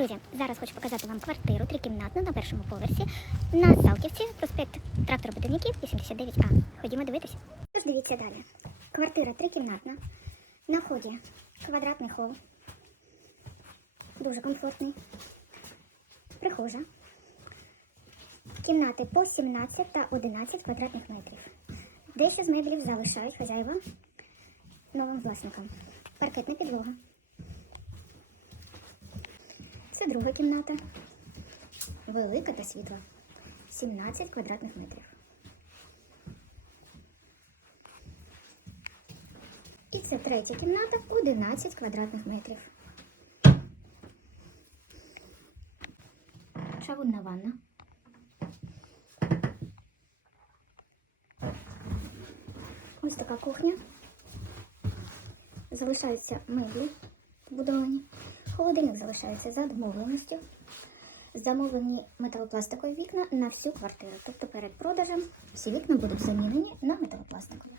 Друзі, зараз хочу показати вам квартиру трикімнатну на першому поверсі на Салтівці, проспект тракторобудівників 89А. Ходімо дивитися. Тож дивіться далі. Квартира трикімнатна. На вході квадратний хол. Дуже комфортний. Прихожа. Кімнати по 17 та 11 квадратних метрів. Дещо з меблів залишають хазяїва новим власникам. Паркетна підлога. Це друга кімната. Велика та світла. 17 квадратних метрів. І це третя кімната 11 квадратних метрів. Шавунна ванна. Ось така кухня. Залишаються меблі побудовані. Холодильник залишається за домовленістю. Замовлені металопластикові вікна на всю квартиру. Тобто перед продажем всі вікна будуть замінені на металопластикові.